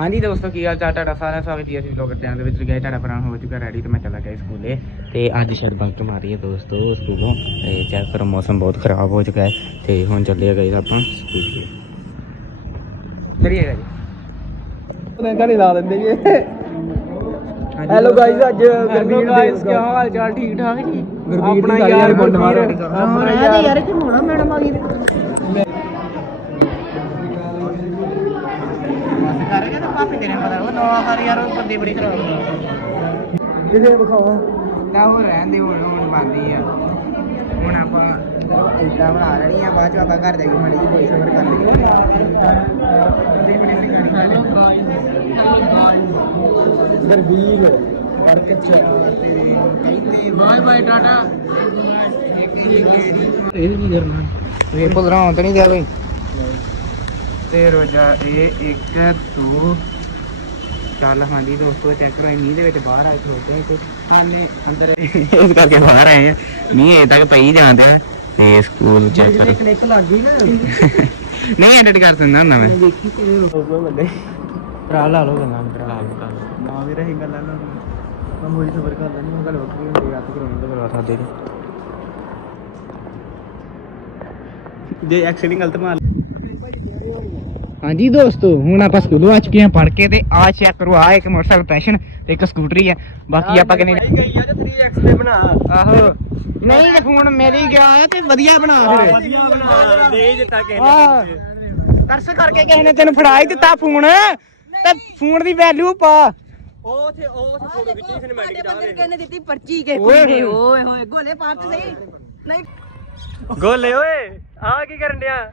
ਹਾਂਜੀ ਦੋਸਤੋ ਕੀ ਹਾਲ ਚਾਲ? ਤੁਹਾਡਾ ਸਾਰਿਆਂ ਦਾ ਸਵਾਗਤ ਹੈ ਅਸੀਂ ਵਲੌਗ ਚੈਨਲ ਦੇ ਵਿੱਚ ਗਏ ਤੁਹਾਡਾ ਭਰਾ ਹੋ ਚੁੱਕਾ ਰੈਡੀ ਤੇ ਮੈਂ ਚਲਾ ਗਿਆ ਸਕੂਲੇ। ਤੇ ਅੱਜ ਸ਼ਾਇਦ ਬੰਕ ਮਾਰੀ ਹੈ ਦੋਸਤੋ ਸਕੂਲੋਂ। ਤੇ ਚੈੱਕ ਕਰੋ ਮੌਸਮ ਬਹੁਤ ਖਰਾਬ ਹੋ ਚੁੱਕਾ ਹੈ। ਤੇ ਹੁਣ ਚੱਲੇ ਗਏ ਆਪਾਂ ਸਕੂਲ ਕਰੀਏਗਾ ਜੀ? ਉਹਨੇ ਘੜੀ ਲਾ ਦਿੰਦੇ ਜੀ। ਹੈਲੋ ਗਾਇਸ ਅੱਜ ਗਰਮੀਤ ਗਾਇਸ ਕੀ ਹਾਲ ਚਾਲ ਠੀਕ ਠਾਕ ਜੀ? ਗੁਰਬੀਰ ਆਪਣਾ ਯਾਰ ਗੁੱਡ ਗੁਰਬੀਰ। ਆਪਣਾ ਯਾਰ- ਕਿ ਹੋਣਾ ਮੈਡਮ ਆ ਗਈ। ਤੇਰੇ ਪਤਾ ਉਹ ਨਵਾਂ ਕਰ ਯਾਰ ਉਹ ਬੰਦੇ ਬੜੀ ਖਰਾਬ ਜਿਹੜੇ ਦਿਖਾਵਾ ਤਾਂ ਉਹ ਰਹਿਣ ਦੇ ਹੁਣ ਹੁਣ ਬੰਦੀ ਆ। ਹੁਣ ਆਪਾਂ ਇਦਾਂ ਬਣਾ ਲੈਣੀ ਆ ਬਾਅਦ ਚ ਆਪਾਂ ਘਰ ਜਾ ਕੇ ਮਾੜੀ ਜੀ ਕੋਈ ਸਬਰ ਕਰ ਲਈਏ। ਤੇ ਬੜੀ ਸਿੰਗਾਣੀ ਹੈਲੋ ਗਰਬੀਰ ਬਰਕਤ ਚ ਕਹਿੰਦੇ ਬਾਏ ਬਾਏ ਟਾਟਾ ਇਹ ਨਹੀਂ ਕਰਨਾ ਇਹ ਭੁਲਰਾਉਂ ਤਾਂ ਨਹੀਂ ਗਿਆ ਬਈ ਤੇ ਰੋਜਾ ਇਹ 1 2 ਚੱਲ ਹਾਂਜੀ ਦੋਸਤੋ ਚੈੱਕ ਕਰੋ ਮੀਂਹ ਦੇ ਵਿੱਚ ਬਾਹਰ ਆ ਕੇ ਖਲੋਤੇ ਹਾਂ ਤੇ ਆਨੇ ਅੰਦਰ ਇਸ ਕਰਕੇ ਬਾਹਰ ਆਏ ਆ। ਮੀਂਹ ਅਜੇ ਤੱਕ ਪਈ ਜਾਂਦਾ ਤੇ ਸਕੂਲ ਚੈੱਕ ਕਰੋ। ਕਨੈਕਟ ਲੱਗ ਗਈ ਨਾ। ਨਹੀਂ ਐਡਿਟ ਕਰ ਦਿੰਦਾ ਹੁੰਦਾ ਮੈਂ। ਦੇਖੀ ਕਿ ਹੋਊਗਾ ਬੰਦੇ ਭਰਾ ਲਾ ਲਓ ਗੱਲਾਂ ਭਰਾ ਲਾ ਲਓ। ਨਾ ਵੀ ਰਹੀ ਗੱਲਾਂ ਨਾ ਮੈਂ ਮੋਈ ਸਬਰ ਕਰ ਲੈਣੀ ਮੈਂ ਗੱਲ ਵੱਖਰੀ ਹੁੰਦੀ ਰਾਤ ਕਰਾਉਣੀ ਤਾਂ ਕਰਵਾ ਸਕਦੇ ਜੇ ਐਕਚੁਅਲੀ ਗਲਤ ਮਾਰ ਹਾਂਜੀ ਦੋਸਤੋ ਹੁਣ ਆਪਾਂ ਸਕੂਲੋਂ ਆ ਚੁੱਕੇ ਹਾਂ ਪੜ ਕੇ ਤੇ ਆ ਚੈੱਕ ਕਰੋ ਆ ਇੱਕ ਮੋਟਰਸਾਈਕਲ ਪੈਸ਼ਨ ਤੇ ਇੱਕ ਸਕੂਟਰੀ ਹੈ। ਬਾਕੀ ਆਪਾਂ ਕਿਨੇ ਗਈ ਆ ਤੇ 3x ਤੇ ਬਣਾ। ਆਹੋ। ਨਹੀਂ ਤੇ ਫੋਨ ਮੇਰੀ ਗਿਆ ਆ ਤੇ ਵਧੀਆ ਬਣਾ ਫਿਰ। ਵਧੀਆ ਬਣਾ। ਦੇ ਦਿੱਤਾ ਕਿਸੇ ਆਹ, ਤਰਸ ਕਰਕੇ ਕਿਸੇ ਨੇ ਤੈਨੂੰ ਫੜਾ ਹੀ ਦਿੱਤਾ ਫੋਨ। ਤੇ ਫੋਨ ਦੀ ਵੈਲਿਊ ਪਾ। ਉਹ ਉਥੇ ਉਹ ਉਥੇ ਫੋਟੋ ਖਿੱਚੀ ਸਿਨੇਮੈਟਿਕ ਬੰਦੇ ਕਹਿੰਦੇ ਦਿੱਤੀ ਪਰਚੀ ਕੇ ਓਏ। ਕੁੜੀ ਓਏ ਹੋਏ ਗੋਲੇ ਪਾਰ ਤੇ ਸਹੀ। ਨਹੀਂ। ਗੋਲੇ ਓਏ। ਆ ਕੀ ਕਰਨ ਡਿਆ?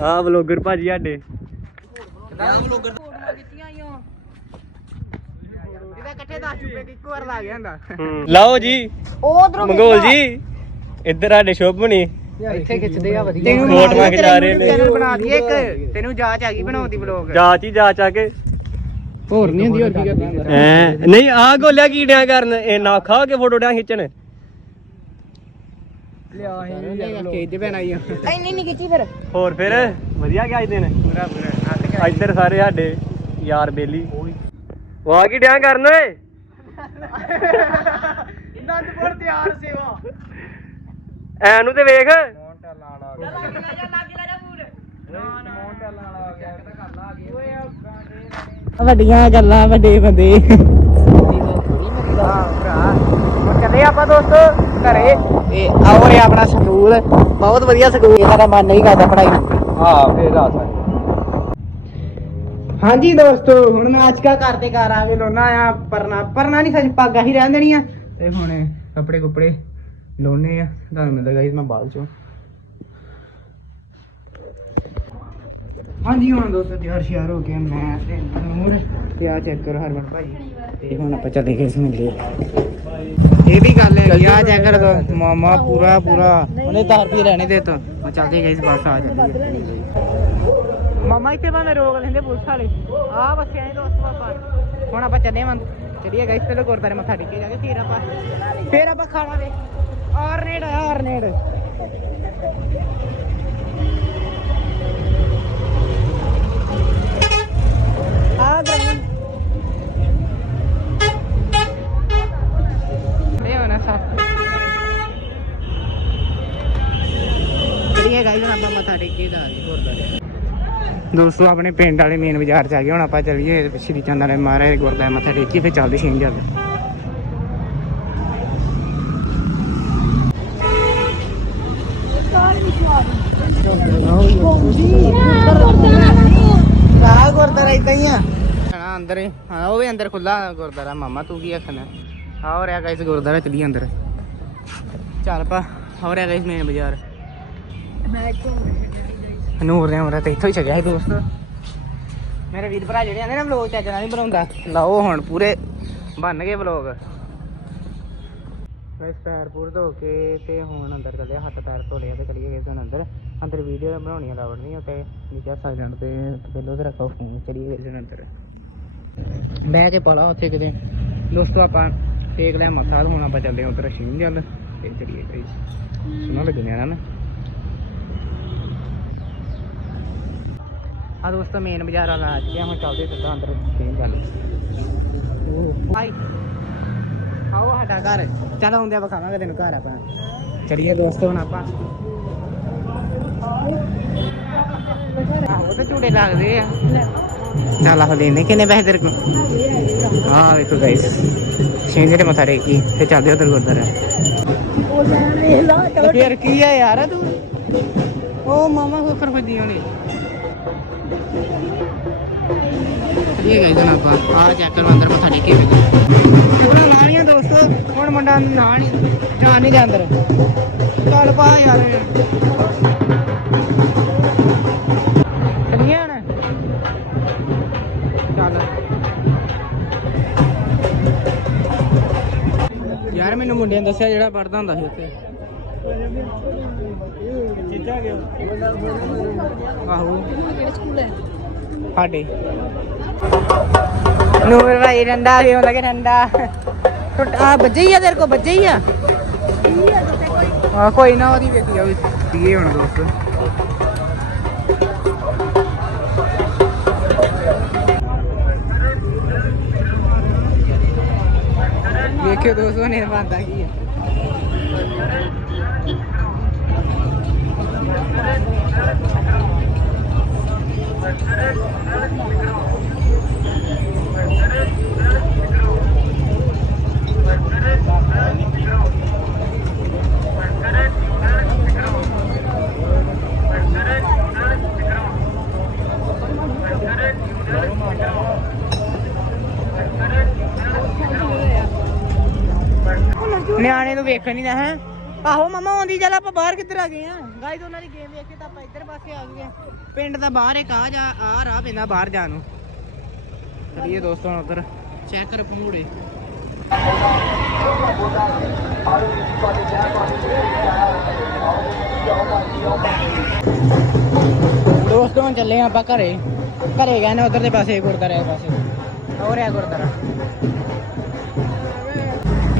ਆ ਵਲੋਗਰ ਭਾਜੀ ਸਾਡੇ। ਫੋਟੋਆਂ ਦਿੱਤੀਆਂ ਈਓ ਇਹਦਾ ਇਕੱਠੇ 10 ਰੁਪਏ ਇੱਕ ਵਾਰ ਲਾ ਗਿਆ ਹੁੰਦਾ। ਲਓ ਜੀ। ਉਧਰੋਂ ਮੰਗੋਲ ਜੀ ਇੱਧਰ ਸਾਡੇ ਸ਼ੁਭ ਨੇ ਇੱਥੇ ਖਿੱਚਦੇ ਆ ਵਧੀਆ। ਤੈਨੂੰ ਫੋਟੋਆਂ ਖਿਚਾ ਰਹੇ ਨੇ। ਚੈਨਲ ਬਣਾ ਦਈਏ ਇੱਕ। ਤੈਨੂੰ ਜਾਚ ਆ ਗਈ ਬਣਾਉਣ ਦੀ ਵਲੌਗ ਜਾਚ ਹੀ ਜਾਚ ਆ ਕੇ। ਹੋਰ ਨਹੀਂ ਹੁੰਦੀ ਹੋਰ ਕੀ ਕਰਦਾ ਐ ਨਹੀਂ ਆ ਗੋਲਿਆ ਕੀ ਡਿਆ ਕਰਨ। ਇਹ ਨਾ ਖਾ ਕੇ ਫੋਟੋ ਡਿਆ ਖਿੱਚਣ। ਲਿਆ ਹੀ ਕੇਜ ਬਣਾਈ ਆ। ਇੰਨੀ ਨਹੀਂ ਖਿੱਚੀ ਫਿਰ? ਹੋਰ ਫਿਰ? ਵਧੀਆ ਗਿਆ ਅੱਜ ਦਿਨ? ਪੂਰਾ ਪੂਰਾ। ਹੱਥ ਗਿਆ ਇੱਧਰ ਸਾਰੇ ਸਾਡੇ ਯਾਰ ਬੇਲੀ। ਵਾਹ ਕੀ ਡਿਆ ਕਰਨ ਓਏ? ਨੰਦਪੁਰ ਤਿਆਰ ਸੇਵਾ। ਐ ਨੂੰ ਤੇ ਵੇਖ। ਮੌਂਟਾ ਲਾਣਾ ਲੱਗ ਲੈ ਜਾ ਲੱਗ ਲੈ ਜਾ ਪੂਰ ਨਾ ਨਾ। ਮੌਂਟਾ ਲਾਣਾ ਆ ਗਿਆ। ਤਾਂ ਕਰ ਲਾ ਗਏ ਓਏ ਵੱਡੀਆਂ ਗੱਲਾਂ ਵੱਡੇ ਬੰਦੇ। ਹਾਂ ਭਰਾ। ਚੱਲੇ ਆਪਾਂ ਦੋਸਤੋ। ਘਰੇ ਇਹ ਆਓ ਇਹ ਆਪਣਾ ਸਕੂਲ। ਬਹੁਤ ਵਧੀਆ ਸਕੂਲ ਇਹਦਾ ਮਨ ਨਹੀਂ ਕਰਦਾ ਪੜਾਈ ਹਾਂ ਫੇਰ ਆ ਸਕਦੇ। ਹਾਂਜੀ ਦੋਸਤੋ ਹੁਣ ਮੈਂ ਅੱਜ ਕਾ ਕਰਦੇ ਘਰ ਆ ਕੇ ਲੋਨਾ ਆ ਪਰਨਾ। ਪਰਨਾ ਨਹੀਂ ਸੱਚ ਪੱਗਾਂ ਹੀ ਰਹਿਣ ਦੇਣੀਆਂ ਤੇ ਹੁਣ ਕੱਪੜੇ ਕੁਪੜੇ ਲੋਨੇ ਆ। ਤੁਹਾਨੂੰ ਮਿਲਦਾ ਗਾਈਸ ਮੈਂ ਬਾਅਦ ਚੋਂ। ਹਾਂਜੀ ਹੁਣ ਦੋਸਤੋ ਤਿਆਰ ਸ਼ਿਆਰ ਹੋ ਗਏ ਮੈਂ ਤੇ ਨੂਰ ਤੇ ਆ ਚੈੱਕ ਕਰੋ ਹਰਮਨ ਭਾਈ। ਤੇ ਹੁਣ ਆਪਾਂ ਚੱਲੇ ਗਏ ਇਸ ਮਿਲੇ। ਇਹ ਵੀ ਗੱਲ ਹੈ ਆ ਚੈੱਕ ਕਰ ਮਾਮਾ ਪੂਰਾ ਪੂਰਾ। ਉਹਨੇ 10 ਰੁਪਏ ਰਹਿਣੇ ਦੇ ਤੋ ਉਹ ਚੱਲਦੇ ਗਏ ਬੱਸ ਆ ਚੱਲੀ ਮਾਮਾ ਇੱਥੇ ਭਾਵੇਂ ਰੋਕ ਲੈਂਦੇ ਪੁਲਿਸ ਵਾਲੇ। ਆ ਬੱਸੇ ਆਏ ਦੋਸਤ ਪਾਪਾ ਹੁਣ ਆਪਾਂ ਚੱਲੇ ਮਨ ਚਲੀਏ ਗਾਇਸ ਪਹਿਲਾਂ ਗੁਰਦਾਰੇ ਮੱਥਾ ਟੇਕੇ ਜਾ ਕੇ ਫੇਰ ਆਪਾਂ ਫੇਰ ਆਪਾਂ ਖਾਣਾ ਦੇ ਆਰਨੇਡ ਆਰਨੇਡ ਆ ਗ੍ਰਾਮ ਇਹ ਹੋਣਾ ਸੱਤ ਚਲੀਏ ਗਾਇਸ ਹੁਣ ਆਪਾਂ ਮੱਥਾ ਟੇਕੇ ਜਾ ਰਹੇ ਗੁਰਦਾਰੇ ਦੋਸਤੋ, ਆਪਣੇ ਪਿੰਡ ਵਾਲੇ ਮੇਨ ਬਾਜ਼ਾਰ ਚ ਆ ਗਏ, ਹੁਣ ਆਪਾਂ ਚੱਲੀਏ ਸ਼੍ਰੀ ਚੰਦ ਵਾਲੇ ਮਹਾਰਾਜ ਦੇ ਗੁਰਦੁਆਰੇ ਮੱਥਾ ਟੇਕੀ ਫਿਰ ਚੱਲਦੇ ਛੇਂ ਜੱਲ ਆ ਗੁਰਦੁਆਰਾ ਇਦਾਂ ਹੀ ਆ। ਅੰਦਰ ਹੀ ਹਾਂ ਉਹ ਵੀ ਅੰਦਰ ਖੁੱਲਾ ਗੁਰਦੁਆਰਾ ਮਾਮਾ ਤੂੰ ਕੀ ਆਖਣਾ? ਆ ਰਿਹਾ ਗਾਇਸ ਗੁਰਦੁਆਰਾ ਚਲੀ ਅੰਦਰ। ਚੱਲ ਪਾ ਹੋ ਰਿਹਾ ਗਾਇਸ ਮੇਨ ਬਾਜ਼ਾਰ। ਨੂਰ ਨੇ ਉਮਰ ਤੇ ਇੱਥੋਂ ਹੀ ਛਕਿਆ ਸੀ ਦੋਸਤ। ਮੇਰੇ ਵੀਰ ਭਰਾ ਜਿਹੜੇ ਆਂਦੇ ਨਾ ਵਲੋਗ ਚੱਜ ਨਾਲ ਨਹੀਂ ਬਣਾਉਂਦਾ। ਲਓ ਹੁਣ ਪੂਰੇ ਬਣ ਗਏ ਵਲੋਗ ਗਾਇਸ ਪੈਰ ਪੂਰ ਧੋ ਕੇ ਤੇ ਹੁਣ ਅੰਦਰ ਚੱਲੇ ਆ, ਹੱਥ ਪੈਰ ਧੋ ਲਿਆ ਤੇ ਚਲੀਏ ਗਏ ਹੁਣ ਅੰਦਰ। ਅੰਦਰ ਵੀਡੀਓ ਬਣਾਉਣੀ ਲਾਵਣ ਨਹੀਂ ਤੇ ਨੀਚੇ ਸਾਈਲੈਂਟ ਤੇ ਪਹਿਲਾਂ ਤੇ ਰੱਖੋ ਫੋਨ ਚਲੀਏ ਗਏ ਅੰਦਰ। ਬਹਿ ਕੇ ਪਲਾ ਉੱਥੇ ਕਿਤੇ। ਦੋਸਤੋ ਆਪਾਂ ਟੇਕ ਲਿਆ ਮੱਥਾ ਹੁਣ ਆਪਾਂ ਚੱਲੇ ਹਾਂ ਉਧਰ ਸ਼ੀਨ ਜਲ ਤੇ ਚਲੀਏ ਗਾਇਸ ਸੁਣਾ ਲੱਗਣੇ ਨਾ। ਆ ਦੋਸਤੋ ਮੇਨ ਬਾਜ਼ਾਰ ਵਾਲਾ ਆ ਚੁੱਕਿਆ, ਹੁਣ ਚੱਲਦੇ ਸਿੱਧਾ ਅੰਦਰ ਫੇਰ ਗੱਲ। ਹਾਈ ਆਓ ਸਾਡਾ ਘਰ। ਚਲ ਆਉਂਦੇ ਵਿਖਾਵਾਂਗੇ ਤੈਨੂੰ ਘਰ ਆਪਾਂ। ਚਲੀਏ ਦੋਸਤੋ, ਹੁਣ ਆਪਾਂ। ਆਹੋ ਤੇ ਝੂੜੇ ਲੱਗਦੇ ਆ। ਚੱਲ ਆਹ ਲੈਨੇ ਕਿੰਨੇ ਪੈਸੇ ਤੇਰੇ ਕੋਲ? ਹਾਂ ਵੇਖੋ ਗਾਇਸ ਸਿੰਘ ਦੇ ਮੱਥਾ ਟੇਕੀ ਤੇ ਚੱਲਦੇ ਉਧਰ ਗੁਰਦਾਰਾ ਫੇਰ ਕੀ ਆ ਯਾਰ ਤੂੰ? ਉਹ ਮਾਮਾ ਕੋਕਰ ਫੱਦੀ ਹੋਣੀ ਇਹ ਗਾਇਸ ਨਾ ਆਪਾਂ ਆ ਚੈੱਕ ਕਰੋ ਅੰਦਰ ਮੱਥਾ ਟੇਕੇ ਵੇ ਲਾਣੀਆਂ ਦੋਸਤੋ, ਹੁਣ ਮੁੰਡਾ ਨਾ ਨਹੀਂ ਜਾਣ ਨਹੀਂ ਦੇ ਅੰਦਰ। ਚੱਲ ਪਾ ਯਾਰ। ਮੈਨੂੰ ਮੁੰਡਿਆਂ ਨੇ ਦੱਸਿਆ ਜਿਹੜਾ ਪੜਦਾ ਹੁੰਦਾ ਸੀ ਉੱਥੇ। ਚੀਜ਼ਾਂ ਗਿਆ ਆਹੋ। ਕਿਹੜਾ ਸਕੂਲ ਹੈ ਸਾਡੇ। ਨੂਰ ਭਾਈ ਠੰਡਾ ਵੀ ਹੁੰਦਾ ਕਿ ਠੰਡਾ ਟੁੱਟ ਬੱਜੇ ਹੀ ਆ ਤੇਰੇ ਕੋ ਬੱਜੇ ਹੀ ਆ। ਆ ਕੋਈ ਨਾ ਉਹਦੀ ਵੇਖੀ ਆ ਵੀ ਹੁਣ ਦੋਸਤ। ਵੇਖਿਓ ਦੋਸਤੋ ਨੇ ਬੰਦਾ ਕੀ ਆ। ਨਿਆਣੇ ਨੂੰ ਵੇਖਣ ਨਹੀਂ ਦਾ ਹੈ। ਆਹੋ, ਮਮਾ, ਆਉਂਦੀ ਚੱਲ, ਆਪਾਂ ਬਾਹਰ ਕਿੱਧਰ ਆ ਗਏ ਆ? ਗਾਇਜ਼ ਉਹਨਾਂ ਦੀ ਗੇਮ ਵੇਖ ਕੇ ਤਾਂ ਆਪਾਂ ਇੱਧਰ ਪਾਸੇ ਆ ਗਏ ਆ। ਪਿੰਡ ਦਾ ਬਾਹਰ ਇੱਕ ਆ ਜਾ, ਆ ਰਾਹ ਪੈਂਦਾ ਬਾਹਰ ਜਾਣ ਨੂੰ। ਚਲੀਏ ਦੋਸਤੋ ਹੁਣ ਉਧਰ। ਚੈੱਕ ਕਰ ਪਮੂੜੇ ਦੋਸਤੋ ਹੁਣ ਚੱਲੇ ਆ ਆਪਾਂ ਘਰੇ। ਘਰੇ ਗਏ ਨੇ ਉਧਰ ਦੇ ਪਾਸੇ ਗੁਰਦਾਰੇ ਪਾਸੇ। ਹੋਰ ਆ ਗੁਰਦਾਰਾ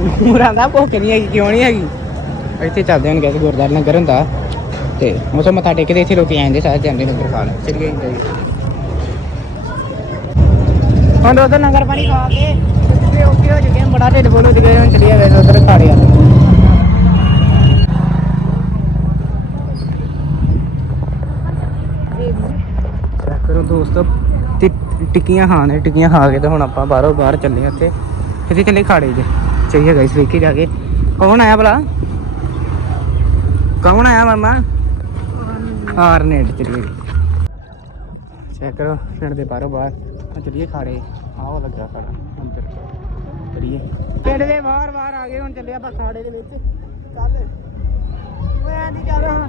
ਮੁਰਾਂ ਦਾ ਭੁੱਖ ਨਹੀਂ ਹੈਗੀ, ਕਿਉਂ ਨਹੀਂ ਹੈਗੀ? ਇੱਥੇ ਚੱਲਦੇ ਹਾਂ ਗੈਸ ਗੁਰਦਾਰੇ ਨਗਰ ਹੁੰਦਾ। ਤੇ ਉਥੋਂ ਮੱਥਾ ਟੇਕਦੇ ਇੱਥੇ ਲੋਕੀ ਆਉਂਦੇ ਸਾਰੇ ਜਾਂਦੇ ਨਗਰ ਖਾਣ। ਚਲੀਏ ਇੰਦੇ ਹੁਣ ਉਧਰ ਨਗਰ ਪਾਣੀ ਖਾ ਕੇ ਤੇ ਓਕੇ ਹੋ ਚੁੱਕੇ ਬੜਾ ਢਿੱਡ ਬੋਲ ਹੋ ਹੁਣ ਚਲੀਏ ਵੈਸੇ ਉਧਰ ਖਾੜੇ ਕਰੋ ਦੋਸਤੋ ਟਿੱਕੀਆਂ ਖਾਣੇ, ਟਿੱਕੀਆਂ ਖਾ ਕੇ ਤੇ ਹੁਣ ਆਪਾਂ ਬਾਹਰੋਂ ਬਾਹਰ ਚੱਲੇ ਉੱਥੇ। ਕਿਤੇ ਚੱਲੇ ਖਾੜੇ 'ਚ। ਚਾਹੀਏ ਗਾਇਸ, ਵੇਖੀ ਜਾ ਕੇ। ਕੌਣ ਆਇਆ ਭਲਾ? ਕੌਣ ਆਇਆ ਮਾਮਾ? ਆਰਨੇਟ ਚਲੀਏ। ਚੈੱਕ ਕਰੋ, ਪਿੰਡ ਦੇ ਬਾਹਰੋਂ ਬਾਹਰ। ਆ ਚਲੀਏ ਖਾੜੇ। ਆਹ ਲੱਗਾ ਖਾੜਾ ਅੰਦਰ ਚਲੀਏ। ਪਿੰਡ ਦੇ ਬਾਹਰ ਬਾਹਰ ਆ ਗਏ, ਹੁਣ ਚੱਲੇ ਆਪਾਂ ਖਾੜੇ ਦੇ ਵਿੱਚ। ਚੱਲ। ਓਏ ਐਂ ਨਹੀਂ ਚੱਲ ਹੁਣ ਮੈਂ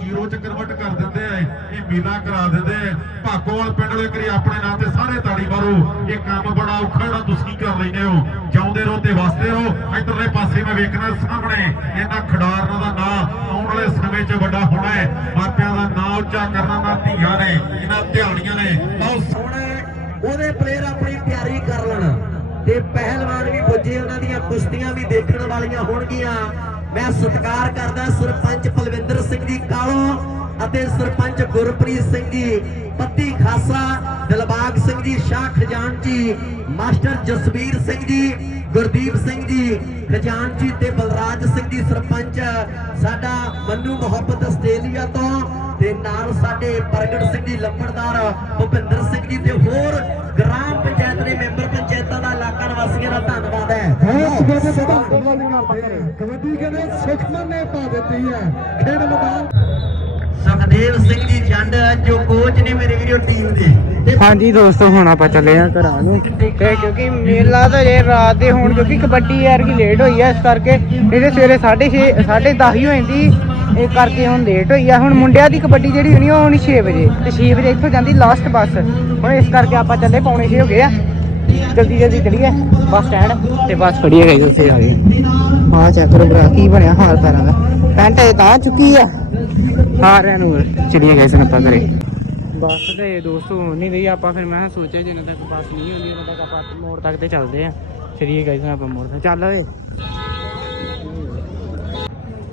ਜ਼ੀਰੋ ਚ ਕਨਵਰਟ ਕਰ ਦਿੰਦੇ ਆ, ਇਹ ਮੇਲਾ ਕਰਾ ਦਿੰਦੇ ਆ। ਭਾਗੋਵਾਲ ਪਿੰਡ ਵਾਲੇ ਕਰੀ ਆਪਣੇ ਨਾਂ ਤੇ ਸਾਰੇ ਤਾੜੀ ਮਾਰੋ। ਇਹ ਕੰਮ ਬੜਾ ਔਖਾ ਜਿਹੜਾ ਤੁਸੀਂ ਕਰ ਲੈਂਦੇ ਹੋ। ਜਾਉਂਦੇ ਰਹੋ ਤੇ ਵਸਦੇ ਰਹੋ। ਇਧਰਲੇ ਪਾਸੇ ਮੈਂ ਵੇਖਣਾ ਸਾਹਮਣੇ, ਇਹਨਾਂ ਖਿਡਾਰਨਾਂ ਦਾ ਨਾਂ ਆਉਣ ਵਾਲੇ ਸਮੇਂ 'ਚ ਵੱਡਾ ਹੋਣਾ ਹੈ। ਮਾਪਿਆਂ ਦਾ ਨਾਂ ਉੱਚਾ ਕਰਨਾ ਨਾ ਧੀਆਂ ਨੇ, ਇਹਨਾਂ ਧਿਆਣੀਆਂ ਨੇ। ਬਹੁਤ ਸੋਹਣਾ ਉਹਦੇ ਪਲੇਅਰ ਆਪਣੀ ਤਿਆਰੀ ਕਰ ਲੈਣ। ਤੇ ਪਹਿਲਵਾਨ ਵੀ ਪੁੱਜੇ, ਉਹਨਾਂ ਦੀਆਂ ਕੁਸ਼ਤੀਆਂ ਵੀ ਦੇਖਣ ਵਾਲੀਆਂ ਹੋਣਗੀਆਂ। ਮੈਂ ਸਤਿਕਾਰ ਕਰਦਾ ਸਰਪੰਚ ਪਲਵਿੰਦਰ ਸਿੰਘ ਜੀ ਕਾਲੋ ਅਤੇ ਸਰਪੰਚ ਗੁਰਪ੍ਰੀਤ ਸਿੰਘ ਜੀ, ਪੱਤੀ ਖਾਸਾ, ਦਿਲਬਾਗ ਸਿੰਘ ਜੀ, ਸ਼ਾਹ ਖਜ਼ਾਨਚੀ, ਮਾਸਟਰ ਜਸਵੀਰ ਸਿੰਘ ਜੀ, ਗੁਰਦੀਪ ਸਿੰਘ ਜੀ, ਖਜ਼ਾਨਚੀ ਤੇ ਬਲਰਾਜ ਸਿੰਘ ਜੀ ਸਰਪੰਚ, ਸਾਡਾ ਮੰਨੂ ਮੁਹੱਬਤ ਆਸਟ੍ਰੇਲੀਆ ਤੋਂ ਤੇ ਨਾਲ ਸਾਡੇ ਪ੍ਰਗਟ ਸਿੰਘ ਜੀ, ਲੰਬੜਦਾਰ ਭੁਪਿੰਦਰ ਸਿੰਘ ਜੀ ਤੇ ਹੋਰ ਗ੍ਰਾਮ ਪੰਚਾਇਤ ਦੇ ਮੈਂਬਰ ਦਾ ਨਿਵਾਸੀਆਂ ਦਾ ਧੰਨਵਾਦ। ਹੈ। ਕਬੱਡੀ ਕਹਿੰਦੇ ਸੁਖਮਨ ਨੇ ਪਾ ਦਿੱਤੀ ਹੈ। ਖੇਡ ਮੈਦਾਨ। ਸੁਖਦੇਵ ਸਿੰਘ ਜੀ ਜੰਡ ਜੋ ਕੋਚ ਨੇ ਮੇਰੇ ਵੀਰੋ ਟੀਮ ਦੇ। ਹਾਂਜੀ ਦੋਸਤੋ ਹੁਣ ਆਪਾਂ ਚੱਲੇ ਆ ਘਰਾਂ ਨੂੰ। ਤੇ ਕਿਉਂਕਿ ਮੇਲਾ ਤਾਂ ਜੇ ਰਾਤ ਦੇ ਹੁਣ ਕਿਉਂਕਿ ਕਬੱਡੀ ਯਾਰ ਕੀ ਲੇਟ ਹੋਈ ਆ ਇਸ ਕਰਕੇ ਇਹਦੇ ਸਵੇਰੇ 6:30 10:30 ਹੋ ਜਾਂਦੀ। ਇਹ ਕਰਕੇ ਹੁਣ ਲੇਟ ਹੋਈ ਆ। ਹੁਣ ਮੁੰਡਿਆਂ ਦੀ ਕਬੱਡੀ ਜਿਹੜੀ ਹੋਣੀ ਉਹ ਹੋਣੀ 6 ਵਜੇ। ਤੇ 6 ਵਜੇ ਇੱਥੋਂ ਜਾਂਦੀ ਲਾਸਟ ਬੱਸ। ਹੁਣ ਇਸ ਕਰਕੇ ਆਪਾਂ ਚੱਲੇ ਪੌਣੇ 6 ਹੋ ਗਏ ਆ। ਜਲਦੀ ਜਲਦੀ ਚੜੀਏ ਬੱਸ ਸਟੈਂਡ ਤੇ ਬੱਸ ਫੜੀਏ ਗਈ ਉੱਥੇ ਆ ਗਏ ਹਾਂ ਚੈੱਕ ਕਰੋ ਭਰਾ ਕੀ ਬਣਿਆ ਹਾਲ ਪੈਰਾਂ ਦਾ ਪੈਂਟ ਇਹ ਤਾਂ ਚੁੱਕੀ ਆ? ਸਾਰਿਆਂ ਨੂੰ ਚੜੀਏ ਗਏ ਸਨ ਆਪਾਂ ਘਰੇ। ਬੱਸ ਤੇ ਦੋਸਤੋ ਨਹੀਂ ਰਹੀ ਆਪਾਂ ਫਿਰ ਮੈਂ ਸੋਚਿਆ ਜਿੰਨੇ ਤੱਕ ਬੱਸ ਨਹੀਂ ਹੁੰਦੀ ਉਦੋਂ ਤੱਕ ਆਪਾਂ ਮੋੜ ਤੱਕ ਤੇ ਚੱਲਦੇ ਆ। ਚਲੀਏ ਗਏ ਸਨ ਆਪਾਂ ਮੋੜ ਤੇ। ਚੱਲ ਓਏ।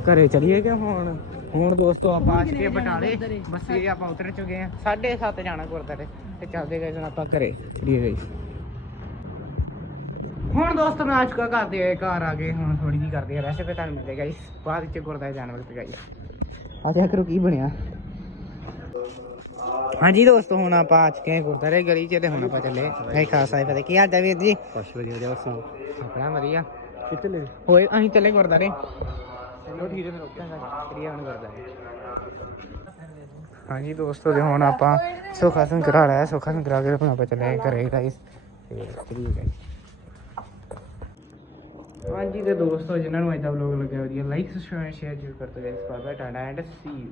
ਘਰੇ ਚਲੀਏ ਕਿ ਹੁਣ? ਹੁਣ ਦੋਸਤੋ ਆਪਾਂ ਅੱਜ ਕੇ ਬਟਾਲੇ। ਬੱਸੇ ਆਪਾਂ ਉਤਰ ਚੁੱਕੇ ਆ। 7:30 ਜਾਣਾ ਗੁਰਦਾਰੇ ਤੇ ਚੱਲਦੇ ਗਏ ਸਨ ਆਪਾਂ ਘਰੇ। ਚਲੀਏ ਗਏ। ਹੁਣ ਦੋਸਤ ਮੈਂ ਅੱਜ ਕਾ ਕਰਦੇ ਆ ਘਰ ਆ ਗਏ ਹੁਣ ਥੋੜੀ ਜੀ ਕਰਦੇ ਆ ਰੈਸਟ ਤੇ ਤੁਹਾਨੂੰ ਮਿਲੇਗਾ ਇਸ ਬਾਅਦ ਵਿੱਚ ਜਾਣ ਵਕਤ ਗਈ ਆ ਦੇਖੋ ਕਰੋ ਕੀ ਬਣਿਆ। ਹਾਂਜੀ ਦੋਸਤੋ ਹੁਣ ਆਪਾਂ ਆ ਚੁੱਕੇ ਹਾਂ ਗੁਰਦਾਰੇ ਗਲੀ 'ਚ ਤੇ ਹੁਣ ਆਪਾਂ ਚੱਲੇ ਹੈ ਖਾਸ ਆਏ ਫਤੇ ਕੀ ਹਾਲ ਹੈ ਵੀਰ ਜੀ? ਪਸ਼ ਵਧੀਆ ਜਿਹਾ ਸੁਣ ਆਪਣਾ ਵਧੀਆ। ਕਿੱਥੇ ਲੈ ਹੋਏ ਅਸੀਂ ਚੱਲੇ ਗੁਰਦਾਰੇ। ਚਲੋ ਠੀਕ ਹੈ ਫਿਰ ਓਕੇ ਕਰੀਏ ਹੁਣ ਗੁਰਦਾਰੇ। ਹਾਂਜੀ ਦੋਸਤੋ ਤੇ ਹੁਣ ਆਪਾਂ ਸੋਖਾ ਸਿੰਘ ਕਰਾ ਲਿਆ ਸੋਖਾ ਸਿੰਘ ਕਰਾ ਕੇ ਹੁਣ ਆਪਾਂ ਚੱਲੇ ਘਰੇ ਗਾਇਸ ਤੇ ਚਲੀਏ ਗਾਇਸ ਹਾਂਜੀ ਤੇ ਦੋਸਤੋ, ਜਿਨ੍ਹਾਂ ਨੂੰ ਅੱਜ ਦਾ ਵਲੌਗ ਲੱਗਿਆ, ਵਧੀਆ ਲਾਈਕ ਸਬਸਕ੍ਰਾਈਬ ਸ਼ੇਅਰ ਜ਼ਰੂਰ ਕਰਤੇ guys bye bye tata and see you